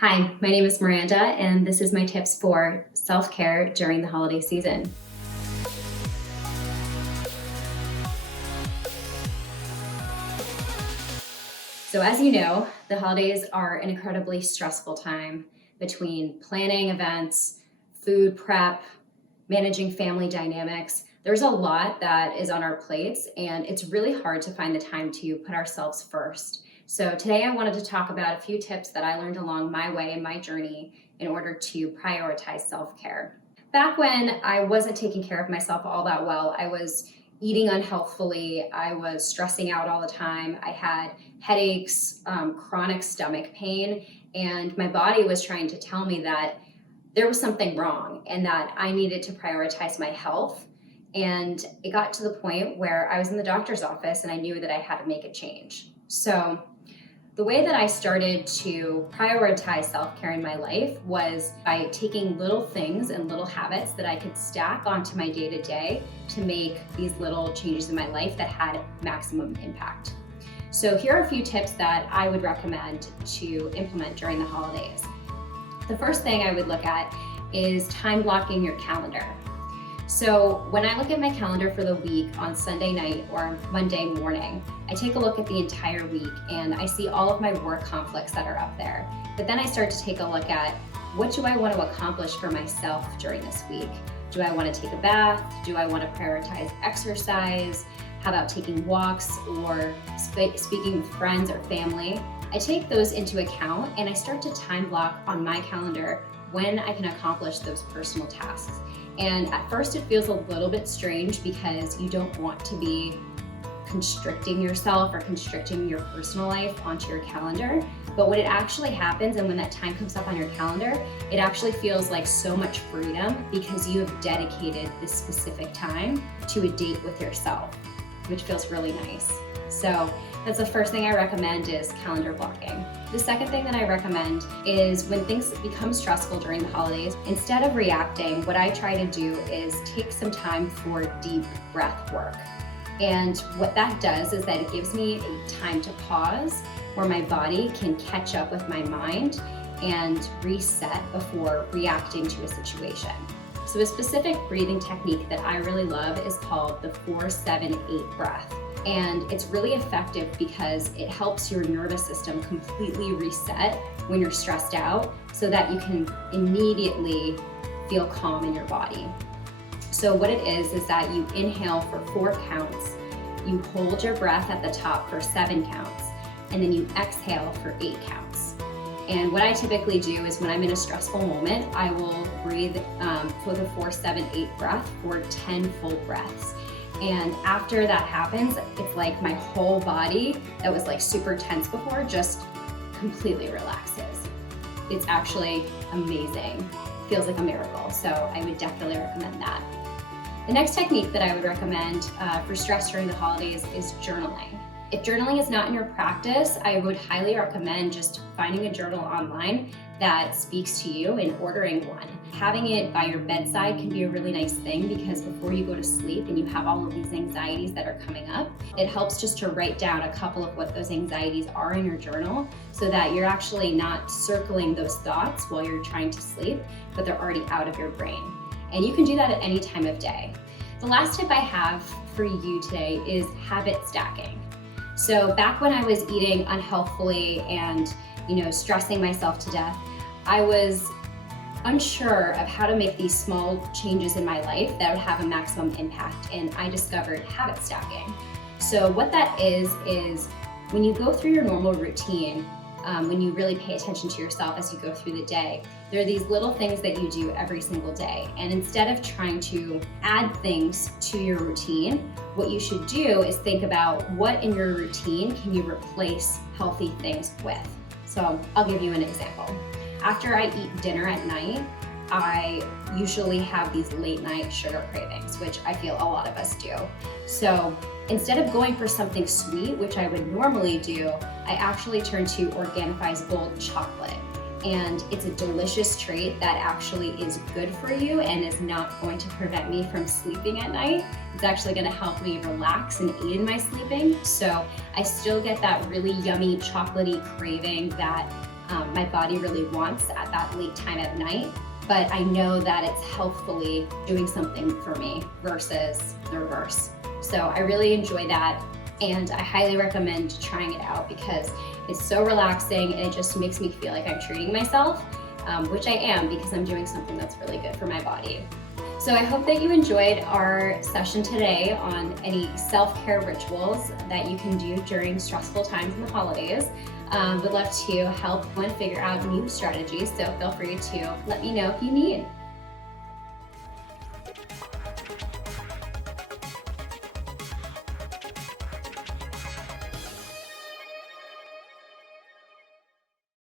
Hi, my name is Miranda, and this is my tips for self-care during the holiday season. So as you know, the holidays are an incredibly stressful time between planning events, food prep, managing family dynamics. There's a lot that is on our plates, and it's really hard to find the time to put ourselves first. So today I wanted to talk about a few tips that I learned along my way in my journey in order to prioritize self-care. Back when I wasn't taking care of myself all that well, I was eating unhealthfully, I was stressing out all the time, I had headaches, chronic stomach pain, and my body was trying to tell me that there was something wrong and that I needed to prioritize my health. And it got to the point where I was in the doctor's office and I knew that I had to make a change. So the way that I started to prioritize self-care in my life was by taking little things and little habits that I could stack onto my day-to-day to make these little changes in my life that had maximum impact. So here are a few tips that I would recommend to implement during the holidays. The first thing I would look at is time blocking your calendar. So when I look at my calendar for the week on Sunday night or Monday morning, I take a look at the entire week and I see all of my work conflicts that are up there. But then I start to take a look at what do I want to accomplish for myself during this week? Do I want to take a bath? Do I want to prioritize exercise? How about taking walks or speaking with friends or family? I take those into account and I start to time block on my calendar when I can accomplish those personal tasks. And at first it feels a little bit strange because you don't want to be constricting yourself or constricting your personal life onto your calendar. But when it actually happens and when that time comes up on your calendar, it actually feels like so much freedom because you have dedicated this specific time to a date with yourself, which feels really nice. So that's the first thing I recommend is calendar blocking. The second thing that I recommend is when things become stressful during the holidays, instead of reacting, what I try to do is take some time for deep breath work. And what that does is that it gives me a time to pause where my body can catch up with my mind and reset before reacting to a situation. So a specific breathing technique that I really love is called the 4-7-8 breath. And it's really effective because it helps your nervous system completely reset when you're stressed out so that you can immediately feel calm in your body. So what it is that you inhale for 4 counts, you hold your breath at the top for 7 counts, and then you exhale for 8 counts. And what I typically do is when I'm in a stressful moment, I will breathe for the 4-7-8 breath for 10 full breaths. And after that happens, it's like my whole body that was like super tense before just completely relaxes. It's actually amazing. Feels like a miracle. So I would definitely recommend that. The next technique that I would recommend for stress during the holidays is journaling. If journaling is not in your practice, I would highly recommend just finding a journal online that speaks to you and ordering one. Having it by your bedside can be a really nice thing because before you go to sleep and you have all of these anxieties that are coming up, it helps just to write down a couple of what those anxieties are in your journal so that you're actually not circling those thoughts while you're trying to sleep, but they're already out of your brain. And you can do that at any time of day. The last tip I have for you today is habit stacking. So back when I was eating unhealthfully and stressing myself to death, I was unsure of how to make these small changes in my life that would have a maximum impact, and I discovered habit stacking. So what that is when you go through your normal routine, when you really pay attention to yourself as you go through the day, there are these little things that you do every single day. And instead of trying to add things to your routine, what you should do is think about what in your routine can you replace healthy things with. So I'll give you an example. After I eat dinner at night, I usually have these late night sugar cravings, which I feel a lot of us do. So instead of going for something sweet, which I would normally do, I actually turn to Organifi's gold chocolate. And it's a delicious treat that actually is good for you and is not going to prevent me from sleeping at night. It's actually going to help me relax and aid in my sleeping. So I still get that really yummy chocolatey craving that my body really wants at that late time at night, but I know that it's healthfully doing something for me versus the reverse. So I really enjoy that, and I highly recommend trying it out because it's so relaxing and it just makes me feel like I'm treating myself, which I am because I'm doing something that's really good for my body. So I hope that you enjoyed our session today on any self-care rituals that you can do during stressful times in the holidays. Would love to help one figure out new strategies, so feel free to let me know if you need.